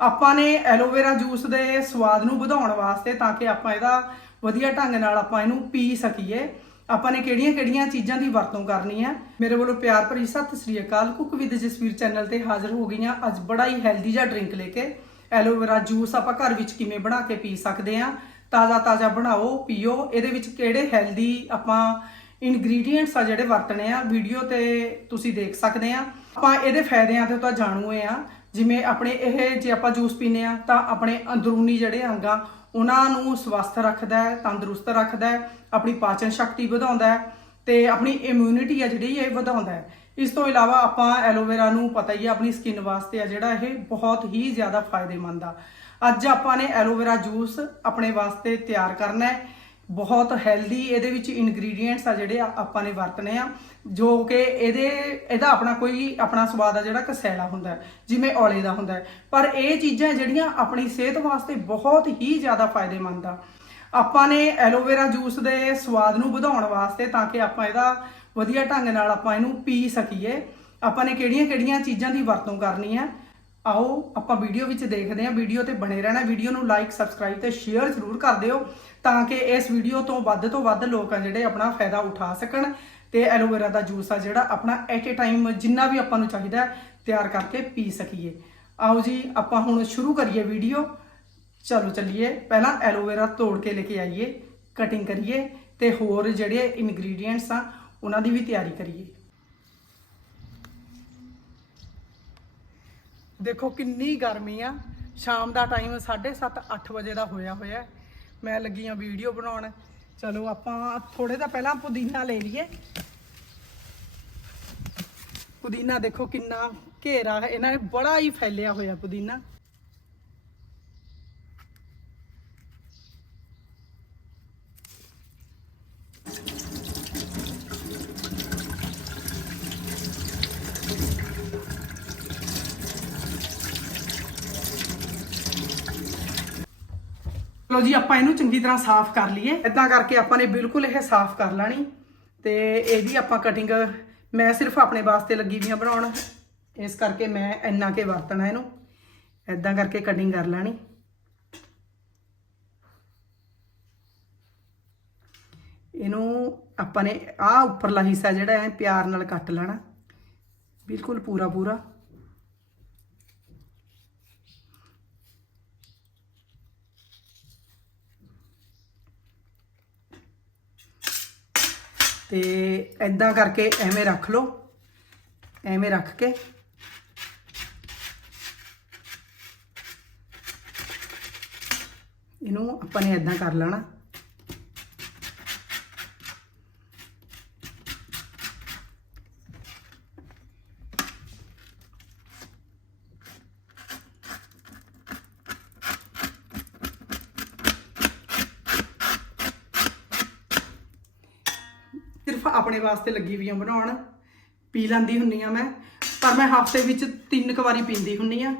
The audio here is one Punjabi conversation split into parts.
ਆਪਾਂ ਨੇ ਐਲੋਵੇਰਾ ਜੂਸ ਦੇ ਸਵਾਦ ਨੂੰ ਵਧਾਉਣ ਵਾਸਤੇ ਤਾਂ ਕਿ ਆਪਾਂ ਇਹਦਾ ਵਧੀਆ ਢੰਗ ਨਾਲ ਆਪਾਂ ਇਹਨੂੰ ਪੀ ਸਕੀਏ। ਆਪਾਂ ਨੇ ਕਿਹੜੀਆਂ-ਕਿਹੜੀਆਂ ਚੀਜ਼ਾਂ ਦੀ ਵਰਤੋਂ ਕਰਨੀ ਹੈ? ਮੇਰੇ ਵੱਲੋਂ ਪਿਆਰ ਭਰੀ ਸਤਿ ਸ੍ਰੀ ਅਕਾਲ। ਕੁੱਕ ਵਿਦ ਜਸਵੀਰ ਚੈਨਲ ਤੇ ਹਾਜ਼ਰ ਹੋ ਗਈਆਂ ਅੱਜ ਬੜਾ ਹੀ ਹੈਲਦੀ ਜਿਹਾ ਡਰਿੰਕ ਲੈ ਕੇ। ਐਲੋਵੇਰਾ ਜੂਸ ਆਪਾਂ ਘਰ ਵਿੱਚ ਕਿਵੇਂ ਬਣਾ ਕੇ ਪੀ ਸਕਦੇ ਹਾਂ? ਤਾਜ਼ਾ ਤਾਜ਼ਾ ਬਣਾਓ, ਪੀਓ। ਇਹਦੇ ਵਿੱਚ ਕਿਹੜੇ ਹੈਲਦੀ ਆਪਾਂ ਇਨਗਰੀਡੀਐਂਟਸ ਆ ਜਿਹੜੇ ਵਰਤਣੇ ਆ? ਵੀਡੀਓ ਤੇ ਤੁਸੀਂ ਦੇਖ ਸਕਦੇ ਆ ਆਪਾਂ ਇਹਦੇ ਫਾਇਦਿਆਂ ਤੇ ਤਾਂ ਜਾਣੂਏ ਆ ਜਿਵੇਂ ਆਪਣੇ ਇਹ ਜੇ ਆਪਾਂ ਜੂਸ ਪੀਨੇ ਆ ਤਾਂ ਆਪਣੇ ਅੰਦਰੂਨੀ ਜਿਹੜੇ ਅੰਗਾਂ, ਉਹਨਾਂ ਨੂੰ ਸਵਸਥ ਰੱਖਦਾ ਹੈ, ਤੰਦਰੁਸਤ ਰੱਖਦਾ ਹੈ, ਆਪਣੀ ਪਾਚਨ ਸ਼ਕਤੀ ਵਧਾਉਂਦਾ ਹੈ ਤੇ ਆਪਣੀ ਇਮਿਊਨਿਟੀ ਆ ਜਿਹੜੀ, ਇਹ ਵਧਾਉਂਦਾ ਹੈ। ਇਸ ਤੋਂ ਇਲਾਵਾ ਆਪਾਂ ਐਲੋਵੇਰਾ ਨੂੰ ਪਤਾ ਹੀ ਆ ਆਪਣੀ ਸਕਿਨ ਵਾਸਤੇ ਆ ਜਿਹੜਾ, ਇਹ ਬਹੁਤ ਹੀ ਜ਼ਿਆਦਾ ਫਾਇਦੇਮੰਦ ਆ। ਅੱਜ ਆਪਾਂ ਨੇ ਐਲੋਵੇਰਾ ਜੂਸ ਆਪਣੇ ਵਾਸਤੇ ਤਿਆਰ ਕਰਨਾ ਹੈ। ਬਹੁਤ ਹੈਲਦੀ ਇਹਦੇ ਵਿੱਚ ਇਨਗਰੀਡੀਅੰਟਸ ਆ ਜਿਹੜੇ ਆਪਾਂ ਨੇ ਵਰਤਨੇ ਆ, ਜੋ ਕਿ ਇਹਦੇ, ਇਹਦਾ ਆਪਣਾ ਕੋਈ ਆਪਣਾ ਸਵਾਦ ਆ ਜਿਹੜਾ ਕਸੈਲਾ ਹੁੰਦਾ ਜਿਵੇਂ ਔਲੇ ਦਾ ਹੁੰਦਾ ਪਰ ਇਹ ਚੀਜ਼ਾਂ ਜਿਹੜੀਆਂ ਆਪਣੀ ਸਿਹਤ ਵਾਸਤੇ ਬਹੁਤ ਹੀ ਜ਼ਿਆਦਾ ਫਾਇਦੇਮੰਦ ਆ। ਆਪਾਂ ਨੇ ਐਲੋਵੇਰਾ ਜੂਸ ਦੇ ਸਵਾਦ ਨੂੰ ਵਧਾਉਣ ਵਾਸਤੇ ਤਾਂ ਕਿ ਆਪਾਂ ਇਹਦਾ ਵਧੀਆ ਢੰਗ ਨਾਲ ਆਪਾਂ ਇਹਨੂੰ ਪੀ ਸਕੀਏ। ਆਪਾਂ ਨੇ ਕਿਹੜੀਆਂ-ਕਿਹੜੀਆਂ ਚੀਜ਼ਾਂ ਦੀ ਵਰਤੋਂ ਕਰਨੀ ਹੈ? ਆਓ ਆਪਾਂ ਵੀਡੀਓ ਵਿੱਚ ਦੇਖਦੇ ਹਾਂ ਵੀਡੀਓ ਤੇ ਬਣੇ ਰਹਿਣਾ ਵੀਡੀਓ ਨੂੰ ਲਾਈਕ ਸਬਸਕ੍ਰਾਈਬ ਤੇ ਸ਼ੇਅਰ ਜ਼ਰੂਰ ਕਰ ਦਿਓ ਤਾਂ ਕਿ ਇਸ ਵੀਡੀਓ ਤੋਂ ਵੱਧ ਤੋਂ ਵੱਧ ਲੋਕ ਆ ਜਿਹੜੇ ਆਪਣਾ ਫਾਇਦਾ ਉਠਾ ਸਕਣ ਤੇ ਐਲੋਵੇਰਾ ਦਾ ਜੂਸ ਆ ਜਿਹੜਾ ਆਪਣਾ ਐਟ ਏ ਟਾਈਮ ਜਿੰਨਾ ਵੀ ਆਪਾਂ ਨੂੰ ਚਾਹੀਦਾ ਤਿਆਰ ਕਰਕੇ ਪੀ ਸਕੀਏ। ਆਓ ਜੀ, ਆਪਾਂ ਹੁਣ ਸ਼ੁਰੂ ਕਰੀਏ ਵੀਡੀਓ ਚਲੋ ਚੱਲੀਏ, ਪਹਿਲਾਂ ਐਲੋਵੇਰਾ ਤੋੜ ਕੇ ਲੈ ਕੇ ਆਈਏ ਕਟਿੰਗ ਕਰੀਏ ਤੇ ਹੋਰ ਜਿਹੜੇ ਇਨਗਰੀਡੀਅੰਟਸ ਆ, ਉਹਨਾਂ ਦੀ ਵੀ ਤਿਆਰੀ ਕਰੀਏ। ਦੇਖੋ ਕਿੰਨੀ ਗਰਮੀ ਆ। ਸ਼ਾਮ ਦਾ ਟਾਈਮ 7:30 8 ਵਜੇ ਦਾ ਹੋਇਆ ਹੋਇਆ। ਮੈਂ ਲੱਗੀ ਆ ਵੀਡੀਓ ਬਣਾਉਣ। ਚਲੋ ਆਪਾਂ ਥੋੜੇ ਦਾ ਪਹਿਲਾਂ ਪੁਦੀਨਾ ਲੈ ਲਈਏ। ਪੁਦੀਨਾ ਦੇਖੋ ਕਿੰਨਾ ਘੇਰਾ ਇਹਨਾਂ ਨੇ ਬੜਾ ਹੀ ਫੈਲਿਆ ਹੋਇਆ ਪੁਦੀਨਾ। ਲੋ ਜੀ, ਆਪਾਂ ਇਹਨੂੰ ਚੰਗੀ ਤਰ੍ਹਾਂ ਸਾਫ਼ ਕਰ ਲਈਏ। ਇਦਾਂ ਕਰਕੇ ਆਪਾਂ ਨੇ ਬਿਲਕੁਲ ਇਹ ਸਾਫ਼ ਕਰ ਲੈਣੀ। ਤੇ ਇਹਦੀ ਆਪਾਂ ਕਟਿੰਗ ਮੈਂ ਸਿਰਫ ਆਪਣੇ ਵਾਸਤੇ ਲੱਗੀ ਵੀ ਆ ਬਣਾਉਣ। ਇਸ ਕਰਕੇ ਮੈਂ ਇੰਨਾ ਕੇ ਵਰਤਣਾ ਇਹਨੂੰ। ਇਦਾਂ ਕਰਕੇ ਕਟਿੰਗ ਕਰ ਲੈਣੀ। ਇਹਨੂੰ ਆਪਾਂ ਨੇ ਆਹ ਉੱਪਰਲਾ ਹਿੱਸਾ ਜਿਹੜਾ ਹੈ, ਪਿਆਰ ਨਾਲ ਕੱਟ ਲੈਣਾ। ਬਿਲਕੁਲ ਪੂਰਾ ਪੂਰਾ ਤੇ ਐਦਾਂ ਕਰਕੇ ਐਵੇਂ ਰੱਖ ਲਓ। ਐਵੇਂ ਰੱਖ ਕੇ। ਇਹਨੂੰ ਆਪਾਂ ਨੇ ਐਦਾਂ ਕਰ ਲੈਣਾ ਸਿਰਫ ਆਪਣੇ ਵਾਸਤੇ ਲੱਗੀ ਵੀ ਆ ਬਣਾਉਣ। ਪੀ ਲੈਂਦੀ ਹੁੰਨੀ ਆ ਮੈਂ। ਪਰ ਮੈਂ ਹਫ਼ਤੇ ਵਿੱਚ ਤਿੰਨ ਕੁ ਵਾਰੀ ਪੀਂਦੀ ਹੁੰਨੀ ਆ।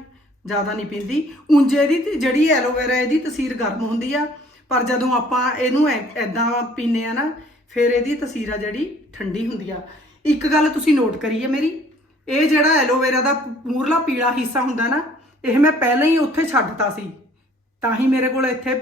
ਜ਼ਿਆਦਾ ਨਹੀਂ ਪੀਂਦੀ। ਉਂਝ ਇਹਦੀ ਤੇ ਜਿਹੜੀ ਐਲੋਵੇਰਾ ਇਹਦੀ ਤਸੀਰ ਗਰਮ ਹੁੰਦੀ ਆ। ਪਰ ਜਦੋਂ ਆਪਾਂ ਇਹਨੂੰ ਐਦਾਂ ਪੀਨੇ ਆ ਨਾ ਫਿਰ ਇਹਦੀ ਤਸੀਰ ਆ ਜਿਹੜੀ ਠੰਡੀ ਹੁੰਦੀ ਆ। ਇੱਕ ਗੱਲ ਤੁਸੀਂ ਨੋਟ ਕਰੀਏ ਮੇਰੀ। ਇਹ ਜਿਹੜਾ ਐਲੋਵੇਰਾ ਦਾ ਮੂਰਲਾ ਪੀਲਾ ਹਿੱਸਾ ਹੁੰਦਾ ਨਾ ਇਹ ਮੈਂ ਪਹਿਲਾਂ ਹੀ ਉੱਥੇ ਛੱਡਤਾ ਸੀ। ਤਾਂ ਹੀ ਮੇਰੇ ਕੋਲ ਇੱਥੇ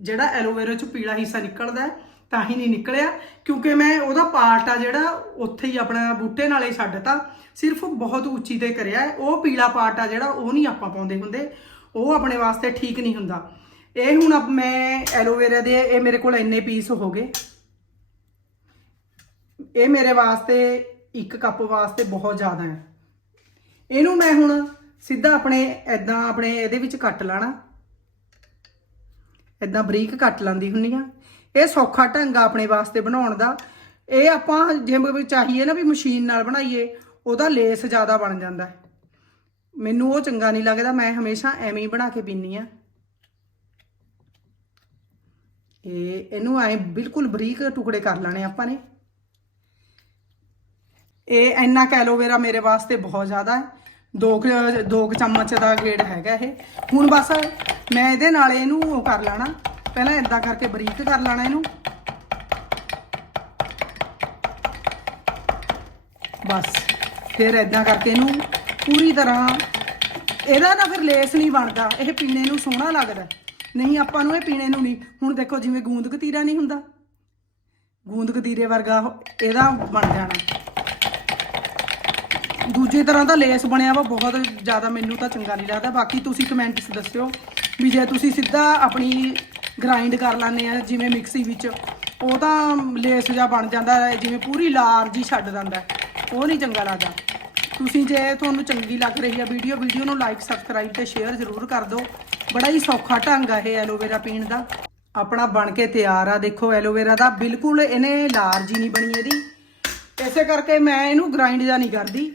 ਜਿਹੜਾ ਐਲੋਵੇਰਾ ਚ ਪੀਲਾ ਹਿੱਸਾ ਨਿਕਲਦਾ ਹੈ, ਤਾਂ ਹੀ ਨਹੀਂ ਨਿਕਲਿਆ, ਕਿਉਂਕਿ ਮੈਂ ਉਹਦਾ ਪਾਰਟ ਆ ਜਿਹੜਾ ਉੱਥੇ ਹੀ ਆਪਣਾ ਬੂਟੇ ਨਾਲੇ ਛੱਡਤਾ। ਸਿਰਫ ਬਹੁਤ ਉੱਚੀ ਤੇ ਕਰਿਆ ਉਹ ਪੀਲਾ ਪਾਰਟ ਆ ਜਿਹੜਾ ਉਹ ਨਹੀਂ ਆਪਾਂ ਪਾਉਂਦੇ ਹੁੰਦੇ। ਉਹ ਆਪਣੇ ਵਾਸਤੇ ਠੀਕ ਨਹੀਂ ਹੁੰਦਾ। ਇਹ ਹੁਣ ਅਬ ਮੈਂ ਐਲੋਵੇਰਾ ਦੇ, ਇਹ ਮੇਰੇ ਕੋਲ ਇੰਨੇ ਪੀਸ ਹੋ ਗਏ। ਇਹ ਮੇਰੇ ਵਾਸਤੇ, ਇੱਕ ਕੱਪ ਵਾਸਤੇ ਬਹੁਤ ਜ਼ਿਆਦਾ ਹੈ। ਇਹਨੂੰ ਮੈਂ ਹੁਣ ਸਿੱਧਾ ਆਪਣੇ ਐਦਾਂ ਆਪਣੇ ਇਹਦੇ ਵਿੱਚ ਕੱਟ ਲੈਣਾ। ਇਦਾਂ ਬਰੀਕ ਕੱਟ ਲੈਂਦੀ ਹੁੰਨੀ ਆ। ਇਹ ਸੌਖਾ ਢੰਗ ਆ ਆਪਣੇ ਵਾਸਤੇ ਬਣਾਉਣ ਦਾ। ਇਹ ਆਪਾਂ ਜਿਵੇਂ ਚਾਹੀਏ ਨਾ ਵੀ ਮਸ਼ੀਨ ਨਾਲ ਬਣਾਈਏ, ਉਹਦਾ ਲੇਸ ਜ਼ਿਆਦਾ ਬਣ ਜਾਂਦਾ। ਹੈ। ਮੈਨੂੰ ਉਹ ਚੰਗਾ ਨਹੀਂ ਲੱਗਦਾ, ਮੈਂ ਹਮੇਸ਼ਾ ਐਵੇਂ ਹੀ ਬਣਾ ਕੇ ਪੀਨੀ ਆ ਇਹ, ਇਹਨੂੰ ਐ ਬਿਲਕੁਲ ਬਰੀਕ ਟੁਕੜੇ ਕਰ ਲੈਣੇ ਆਪਾਂ ਨੇ। ਇਹ ਇੰਨਾ ਕੈਲੋਵੇਰਾ ਮੇਰੇ ਵਾਸਤੇ ਬਹੁਤ ਜ਼ਿਆਦਾ ਹੈ। ਦੋ ਕੁ- ਦੋ ਕੁ ਚਮਚ ਦਾ ਗੇੜ ਹੈਗਾ ਇਹ। ਹੁਣ ਬਸ ਮੈਂ ਇਹਦੇ ਨਾਲ ਇਹਨੂੰ ਉਹ ਕਰ ਲੈਣਾ। ਪਹਿਲਾਂ ਇਦਾਂ ਕਰਕੇ ਬਰੀਕ ਕਰ ਲੈਣਾ ਇਹਨੂੰ। ਬਸ, ਫਿਰ ਇਦਾਂ ਕਰਕੇ ਇਹਨੂੰ ਪੂਰੀ ਤਰ੍ਹਾਂ, ਇਹਦਾ ਨਾ ਫਿਰ ਲੇਸ ਨਹੀਂ ਬਣਦਾ, ਇਹ ਪੀਣੇ ਨੂੰ ਸੋਹਣਾ ਲੱਗਦਾ। ਨਹੀਂ, ਆਪਾਂ ਨੂੰ ਇਹ ਪੀਣੇ ਨੂੰ ਨਹੀਂ। ਹੁਣ ਦੇਖੋ ਜਿਵੇਂ ਗੂੰਦ ਕਤੀਰਾ ਨਹੀਂ ਹੁੰਦਾ। ਗੂੰਦ ਕਤੀਰੇ ਵਰਗਾ ਇਹਦਾ ਬਣ ਜਾਣਾ। ਦੂਜੀ ਤਰ੍ਹਾਂ ਦਾ ਲੇਸ ਬਣਿਆ ਵਾ, ਬਹੁਤ ਜ਼ਿਆਦਾ ਮੈਨੂੰ ਤਾਂ ਚੰਗਾ ਨਹੀਂ ਲੱਗਦਾ। ਬਾਕੀ ਤੁਸੀਂ ਕਮੈਂਟਸ ਦੱਸਿਓ ਵੀ ਜੇ ਤੁਸੀਂ ਸਿੱਧਾ ਆਪਣੀ ਗ੍ਰਾਈਂਡ ਕਰ ਲੈਂਦੇ ਆ ਜਿਵੇਂ ਮਿਕਸੀ ਵਿੱਚ। ਉਹ ਤਾਂ ਲੇਸ ਜਿਹਾ ਬਣ ਜਾਂਦਾ ਹੈ, ਜਿਵੇਂ ਪੂਰੀ ਲਾਰਜ ਹੀ ਛੱਡ ਦਿੰਦਾ ਉਹ ਨਹੀਂ ਚੰਗਾ ਲੱਗਦਾ। ਤੁਸੀਂ ਜੇ ਤੁਹਾਨੂੰ ਚੰਗੀ ਲੱਗ ਰਹੀ ਆ ਵੀਡੀਓ ਵੀਡੀਓ ਨੂੰ ਲਾਈਕ ਸਬਸਕ੍ਰਾਈਬ ਤੇ ਸ਼ੇਅਰ ਜ਼ਰੂਰ ਕਰ ਦਿਓ। ਬੜਾ ਹੀ ਸੌਖਾ ਢੰਗ ਆ ਇਹ ਐਲੋਵੇਰਾ ਪੀਣ ਦਾ। ਆਪਣਾ ਬਣ ਕੇ ਤਿਆਰ ਆ ਦੇਖੋ ਐਲੋਵੇਰਾ ਦਾ ਬਿਲਕੁਲ ਇਹਨੇ ਲਾਰਜ ਹੀ ਨਹੀਂ ਬਣੀ ਇਹਦੀ। ਇਸੇ ਕਰਕੇ ਮੈਂ ਇਹਨੂੰ ਗ੍ਰਾਈਂਡ ਜਾਂ ਨਹੀਂ ਕਰਦੀ।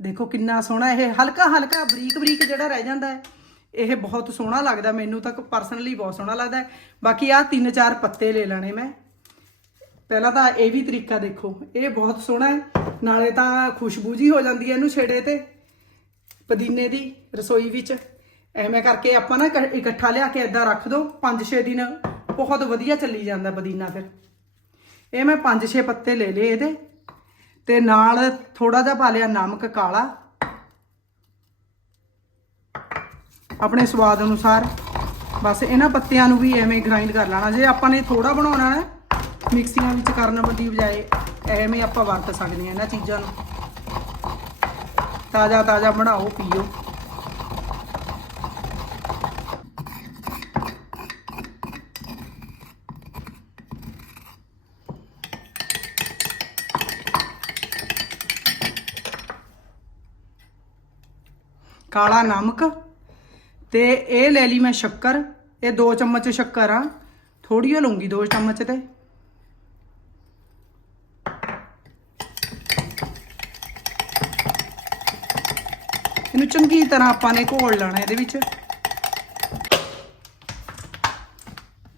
ਦੇਖੋ ਕਿੰਨਾ ਸੋਹਣਾ ਇਹ ਹਲਕਾ ਹਲਕਾ ਬਰੀਕ ਬਰੀਕ ਜਿਹੜਾ ਰਹਿ ਜਾਂਦਾ ਹੈ। ਇਹ ਬਹੁਤ ਸੋਹਣਾ ਲੱਗਦਾ, ਮੈਨੂੰ ਤਾਂ ਪਰਸਨਲੀ ਬਹੁਤ ਸੋਹਣਾ ਲੱਗਦਾ ਬਾਕੀ ਆ ਤਿੰਨ ਚਾਰ ਪੱਤੇ ਲੈ ਲੈਣੇ ਮੈਂ। ਪਹਿਲਾਂ ਤਾਂ ਇਹ ਵੀ ਤਰੀਕਾ ਦੇਖੋ, ਇਹ ਬਹੁਤ ਸੋਹਣਾ ਹੈ। ਨਾਲੇ ਤਾਂ ਖੁਸ਼ਬੂ ਜੀ ਹੋ ਜਾਂਦੀ ਹੈ ਇਹਨੂੰ ਛੇੜੇ ਤੇ, ਪੁਦੀਨੇ ਦੀ ਰਸੋਈ ਵਿੱਚ। ਐਵੇਂ ਕਰਕੇ ਆਪਾਂ ਨਾ ਇਕ- ਇਕੱਠਾ ਲਿਆ ਕੇ ਇਦਾਂ ਰੱਖ ਦੋ 5-6 ਦਿਨ ਬਹੁਤ ਵਧੀਆ ਚੱਲੀ ਜਾਂਦਾ ਪੁਦੀਨਾ ਫਿਰ। ਇਹ ਮੈਂ 5-6 ਪੱਤੇ ਲੈ ਲਏ ਇਹਦੇ। ਤੇ ਨਾਲ ਥੋੜਾ ਜਿਹਾ ਪਾ ਲਿਆ ਨਮਕ ਕਾਲਾ। ਆਪਣੇ ਸਵਾਦ ਅਨੁਸਾਰ। ਬਸ ਇਹਨਾਂ ਪੱਤਿਆਂ ਨੂੰ ਵੀ ਐਵੇਂ ਗ੍ਰਾਈਂਡ ਕਰ ਲੈਣਾ। ਜੇ ਆਪਾਂ ਨੇ ਥੋੜਾ ਬਣਾਉਣਾ ਹੈ, ਮਿਕਸੀਆਂ ਵਿੱਚ ਕਰਨ ਦੀ ਬਜਾਏ ਐਵੇਂ ਆਪਾਂ ਵਰਤ ਸਕਦੇ ਹਾਂ ਇਹਨਾਂ ਚੀਜ਼ਾਂ ਨੂੰ। ਤਾਜ਼ਾ ਤਾਜ਼ਾ ਬਣਾਓ, ਪੀਓ। ਕਾਲਾ ਨਮਕ ਤੇ ਇਹ ਲੈ ਲਈ ਮੈਂ ਸ਼ੱਕਰ। ਇਹ 2 ਚਮਚ ਸ਼ੱਕਰ ਆ। ਥੋੜੀ ਹੋ ਲਊਂਗੀ 2 ਚਮਚ ਤੇ। ਇਹਨੂੰ ਚੰਗੀ ਤਰ੍ਹਾਂ ਆਪਾਂ ਨੇ ਘੋਲ ਲੈਣਾ ਇਹਦੇ ਵਿੱਚ।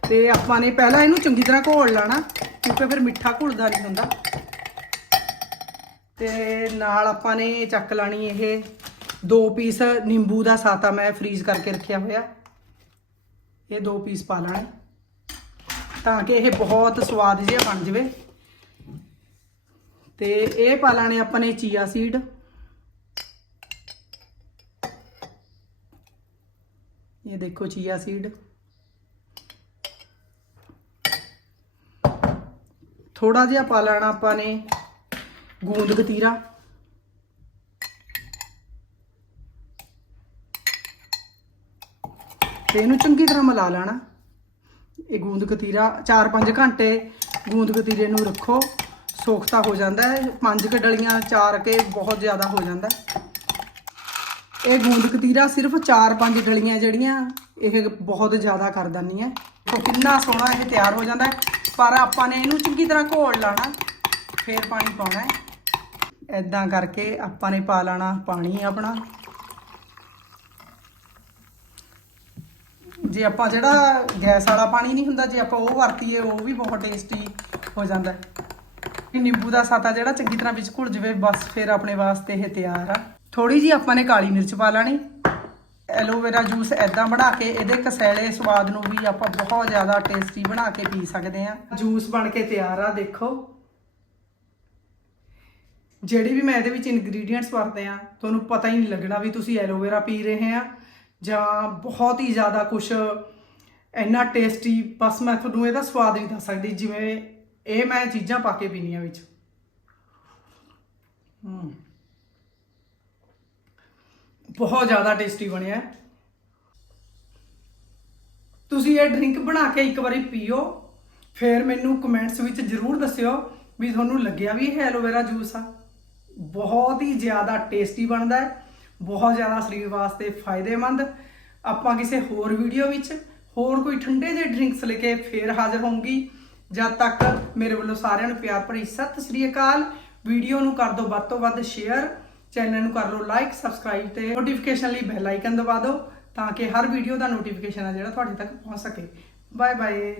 ਤੇ ਆਪਾਂ ਨੇ ਪਹਿਲਾਂ ਇਹਨੂੰ ਚੰਗੀ ਤਰ੍ਹਾਂ ਘੋਲ ਲੈਣਾ, ਕਿਉਂਕਿ ਫਿਰ ਮਿੱਠਾ ਘੁਲਦਾ ਨਹੀਂ ਹੁੰਦਾ। ਤੇ ਨਾਲ ਆਪਾਂ ਨੇ ਚੱਕ ਲੈਣੀ ਇਹ ਦੋ ਪੀਸ ਨਿੰਬੂ ਦਾ ਸਾਤਾ ਮੈਂ ਫ੍ਰੀਜ਼ ਕਰਕੇ ਰੱਖਿਆ ਹੋਇਆ। ਇਹ ਦੋ ਪੀਸ ਪਾ ਲੈਣੇ। ਤਾਂ ਕਿ ਇਹ ਬਹੁਤ ਸਵਾਦ ਜਿਹਾ ਬਣ ਜਵੇ। ਤੇ ਇਹ ਪਾ ਲੈਣੇ ਆਪਾਂ ਨੇ ਚੀਆ ਸੀਡ ਇਹ ਦੇਖੋ ਚੀਆ ਸੀਡ ਥੋੜਾ ਜਿਹਾ ਪਾ ਲੈਣਾ ਆਪਾਂ ਨੇ ਗੂੰਦ ਕਤੀਰਾ। ਤੇ ਇਹਨੂੰ ਚੰਗੀ ਤਰ੍ਹਾਂ ਮਿਲਾ ਲੈਣਾ। ਇਹ ਗੂੰਦ ਕਤੀਰਾ 4-5 ਘੰਟੇ ਗੂੰਦ ਕਤੀਰੇ ਨੂੰ ਰੱਖੋ ਸੋਖਤਾ ਹੋ ਜਾਂਦਾ ਹੈ। ਪੰਜ ਕੁ ਡਲੀਆਂ ਚਾਰ ਕੇ ਬਹੁਤ ਜ਼ਿਆਦਾ ਹੋ ਜਾਂਦਾ ਇਹ ਗੂੰਦ ਕਤੀਰਾ ਸਿਰਫ 4-5 ਡਲੀਆਂ ਜਿਹੜੀਆਂ, ਇਹ ਬਹੁਤ ਜ਼ਿਆਦਾ ਕਰ ਦਿੰਦੀਆਂ ਦੇਖੋ ਕਿੰਨਾ ਸੋਹਣਾ ਇਹ ਤਿਆਰ ਹੋ ਜਾਂਦਾ ਪਰ ਆਪਾਂ ਨੇ ਇਹਨੂੰ ਚੰਗੀ ਤਰ੍ਹਾਂ ਘੋਲ ਲੈਣਾ, ਫੇਰ ਪਾਣੀ ਪਾਉਣਾ ਹੈ। ਐਦਾਂ ਕਰਕੇ ਆਪਾਂ ਨੇ ਪਾ ਲੈਣਾ ਪਾਣੀ ਆਪਣਾ। ਜੇ ਆਪਾਂ ਜਿਹੜਾ ਗੈਸ ਵਾਲਾ ਪਾਣੀ ਨਹੀਂ ਹੁੰਦਾ, ਜੇ ਆਪਾਂ ਉਹ ਵਰਤੀਏ, ਉਹ ਵੀ ਬਹੁਤ ਟੇਸਟੀ ਹੋ ਜਾਂਦਾ। ਹੈ ਨਿੰਬੂ ਦਾ ਸਾਤਾ ਜਿਹੜਾ ਚੰਗੀ ਤਰ੍ਹਾਂ ਵਿੱਚ ਘੁਲ ਜਵੇ, ਬਸ ਫਿਰ ਆਪਣੇ ਵਾਸਤੇ ਇਹ ਤਿਆਰ ਆ। ਥੋੜੀ ਜੀ ਆਪਾਂ ਨੇ ਕਾਲੀ ਮਿਰਚ ਪਾ ਲੈਣੀ। ਐਲੋਵੇਰਾ ਜੂਸ ਐਦਾਂ ਬਣਾ ਕੇ, ਇਹਦੇ ਕਸੈਲੇ ਸਵਾਦ ਨੂੰ ਵੀ ਆਪਾਂ ਬਹੁਤ ਜ਼ਿਆਦਾ ਟੇਸਟੀ ਬਣਾ ਕੇ ਪੀ ਸਕਦੇ ਆ। ਜੂਸ ਬਣ ਕੇ ਤਿਆਰ ਆ, ਦੇਖੋ। ਜਿਹੜੀ ਵੀ ਮੈਂ ਇਹਦੇ ਵਿੱਚ ਇਨਗਰੀਡੀਅੰਟਸ ਵਰਤੇ ਆ, ਤੁਹਾਨੂੰ ਪਤਾ ਹੀ ਨਹੀਂ ਲੱਗਣਾ ਵੀ ਤੁਸੀਂ ਐਲੋਵੇਰਾ ਪੀ ਰਹੇ ਆ। ਜਾਂ ਬਹੁਤ ਹੀ ਜ਼ਿਆਦਾ ਕੁਝ ਇੰਨਾ ਟੇਸਟੀ ਬਸ ਮੈਂ ਤੁਹਾਨੂੰ ਇਹਦਾ ਸਵਾਦ ਨਹੀਂ ਦੱਸ ਸਕਦੀ, ਜਿਵੇਂ ਇਹ ਮੈਂ ਚੀਜ਼ਾਂ ਪਾ ਕੇ ਪੀਣੀਆਂ ਵਿੱਚ। ਹੂੰ। ਬਹੁਤ ਜ਼ਿਆਦਾ ਟੇਸਟੀ ਬਣਿਆ। ਤੁਸੀਂ ਇਹ ਡਰਿੰਕ ਬਣਾ ਕੇ ਇੱਕ ਵਾਰੀ ਪੀਓ, ਫਿਰ ਮੈਨੂੰ ਕਮੈਂਟਸ ਵਿੱਚ ਜਰੂਰ ਦੱਸਿਓ ਵੀ ਤੁਹਾਨੂੰ ਲੱਗਿਆ ਵੀ ਇਹ ਐਲੋਵੇਰਾ ਜੂਸ ਆ। ਬਹੁਤ ਹੀ ਜ਼ਿਆਦਾ ਟੇਸਟੀ ਬਣਦਾ ਹੈ। ਬਹੁਤ ਜ਼ਿਆਦਾ ਸਰੀਰ ਵਾਸਤੇ ਫਾਇਦੇਮੰਦ। ਆਪਾਂ ਕਿਸੇ ਹੋਰ ਵੀਡੀਓ ਵਿੱਚ ਹੋਰ ਕੋਈ ਠੰਡੇ ਜਿਹੇ ਡਰਿੰਕਸ ਲੈ ਕੇ ਫੇਰ ਹਾਜ਼ਰ ਹੋਵਾਂਗੀ ਜਦ ਤੱਕ ਮੇਰੇ ਵੱਲੋਂ ਸਾਰਿਆਂ ਨੂੰ ਪਿਆਰ ਭਰੀ ਸਤਿ ਸ੍ਰੀ ਅਕਾਲ। ਵੀਡੀਓ ਨੂੰ ਕਰ ਦਿਓ ਵੱਧ ਤੋਂ ਵੱਧ ਸ਼ੇਅਰ ਚੈਨਲ ਨੂੰ ਕਰ ਲਓ ਲਾਈਕ ਸਬਸਕ੍ਰਾਈਬ ਤੇ ਨੋਟੀਫਿਕੇਸ਼ਨ ਲਈ ਬੈਲ ਆਈਕਨ ਦਬਾ ਦਿਓ ਤਾਂ ਕਿ ਹਰ ਵੀਡੀਓ ਦਾ ਨੋਟੀਫਿਕੇਸ਼ਨ ਆ ਜਿਹੜਾ ਤੁਹਾਡੇ ਤੱਕ ਪਹੁੰਚ ਸਕੇ। Bye bye